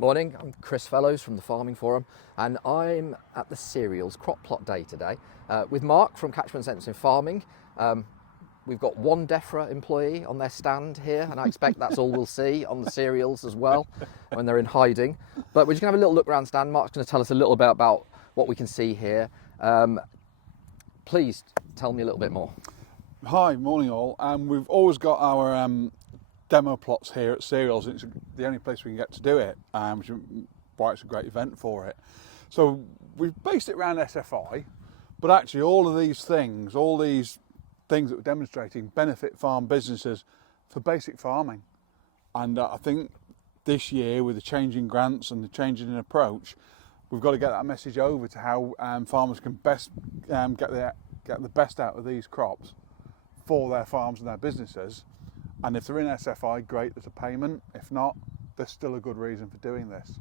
Morning, I'm Chris Fellows from the Farming Forum, and I'm at the cereals crop plot day today with Mark from Catchment Sensitive Farming. We've got one DEFRA employee on their stand here, and I expect that's all we'll see on the cereals as well when they're in hiding. But we're just going to have a little look around the stand. Mark's going to tell us a little bit about what we can see here. Please tell me a little bit more. Hi, morning all. We've always got our demo plots here at Cereals. It's the only place we can get to do it, which is why it's a great event for it. So we've based it around SFI, but actually all these things that we're demonstrating benefit farm businesses for basic farming. And I think this year, with the changing grants and the changing in approach, we've got to get that message over to how farmers can best get the best out of these crops for their farms and their businesses. And if they're in SFI, great, there's a payment. If not, there's still a good reason for doing this.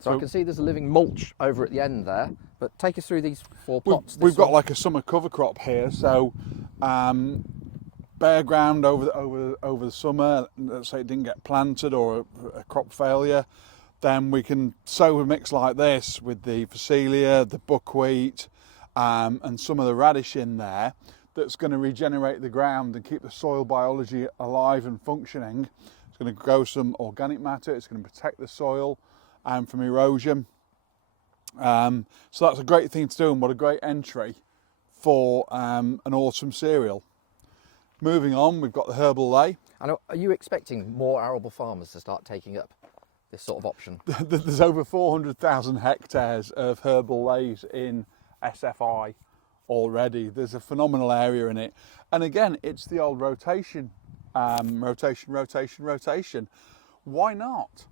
So I can see there's a living mulch over at the end there, but take us through these four plots. We've got like a summer cover crop here, so bare ground over the summer. Let's say it didn't get planted or a crop failure, then we can sow a mix like this with the phacelia, the buckwheat, and some of the radish in there. That's going to regenerate the ground and keep the soil biology alive and functioning. It's going to grow some organic matter. It's going to protect the soil from erosion. So that's a great thing to do, and what a great entry for an autumn cereal. Moving on, we've got the Herbal lay. And are you expecting more arable farmers to start taking up this sort of option? There's over 400,000 hectares of Herbal lays in SFI already. There's a phenomenal area in it, and again, it's the old rotation. Rotation. Why not?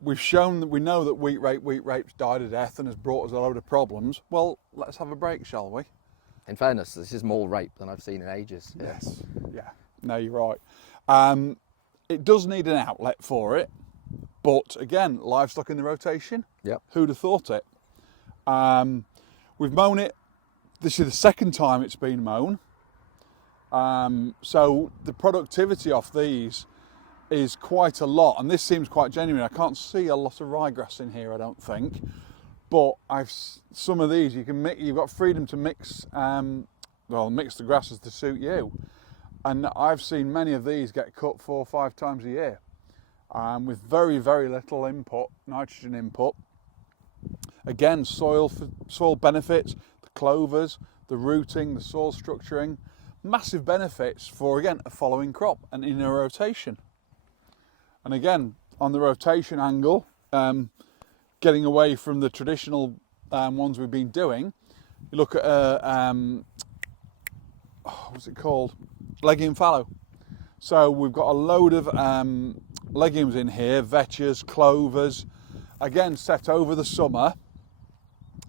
We've shown that we know that wheat rape's died a death and has brought us a load of problems. Well, let's have a break, shall we? In fairness, this is more rape than I've seen in ages. Yes, yeah, no, you're right. It does need an outlet for it, but again, livestock in the rotation. Yep. Who'd have thought it? We've mown it. This is the second time it's been mown. So the productivity off these is quite a lot, and this seems quite genuine. I can't see a lot of ryegrass in here, I don't think, but some of these you've got freedom to mix the grasses to suit you, and I've seen many of these get cut 4 or 5 times a year, with very, very little nitrogen input. Again, soil benefits, the clovers, the rooting, the soil structuring, massive benefits for, again, a following crop and in a rotation. And again, on the rotation angle, getting away from the traditional ones we've been doing, you look at, what's it called? Legume fallow. So we've got a load of legumes in here, vetches, clovers, again, set over the summer.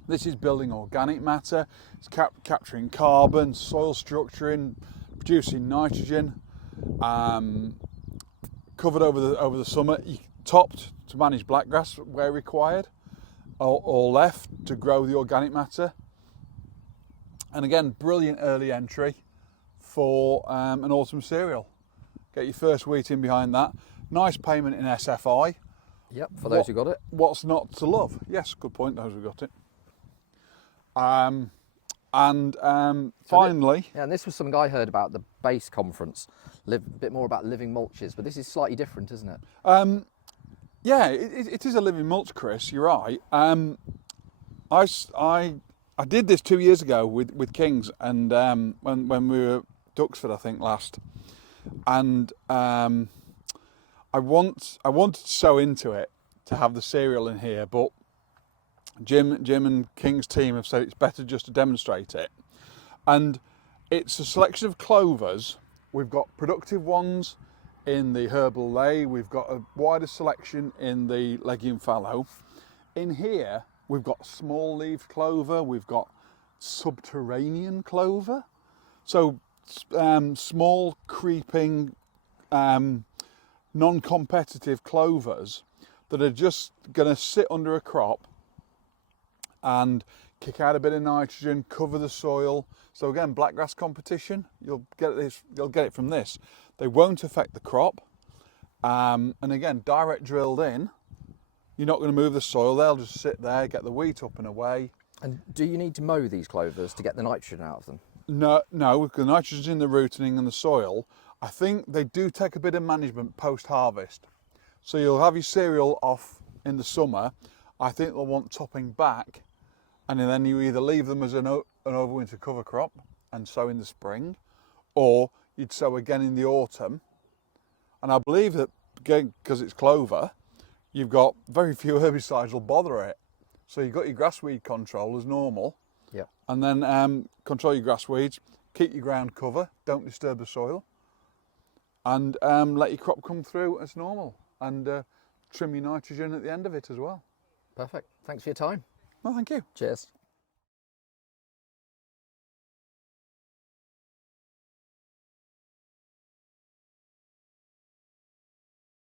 This is building organic matter, it's capturing carbon, soil structuring, producing nitrogen, covered over the summer, topped to manage blackgrass where required, or left to grow the organic matter. And again, brilliant early entry for an autumn cereal. Get your first wheat in behind that. Nice payment in SFI. Yep, for those who got it. What's not to love? Yes, good point, those who got it. Finally... Yeah, and this was something I heard about the base conference, a bit more about living mulches, but this is slightly different, isn't it? Yeah, it is a living mulch, Chris, you're right. I did this 2 years ago with Kings, and when we were at Duxford, I think, last. And I wanted to sow into it to have the cereal in here, but Jim and King's team have said it's better just to demonstrate it. And it's a selection of clovers. We've got productive ones in the Herbal lay. We've got a wider selection in the Legume fallow. In here, we've got small-leaved clover. We've got subterranean clover. So small, creeping, non-competitive clovers that are just going to sit under a crop and kick out a bit of nitrogen, cover the soil. So again, blackgrass competition, you'll get it from this. They won't affect the crop. And again, direct drilled in, you're not going to move the soil. They'll just sit there, get the wheat up and away. And do you need to mow these clovers to get the nitrogen out of them? No, with the nitrogen's in the rooting and the soil. I think they do take a bit of management post-harvest. So you'll have your cereal off in the summer. I think they'll want topping back, and then you either leave them as an overwinter cover crop and sow in the spring, or you'd sow again in the autumn. And I believe that, again, because it's clover, you've got very few herbicides will bother it. So you've got your grass weed control as normal. Yeah. And then control your grass weeds, keep your ground cover, don't disturb the soil, and let your crop come through as normal, and trim your nitrogen at the end of it as well. Perfect. Thanks for your time. Well, thank you. Cheers.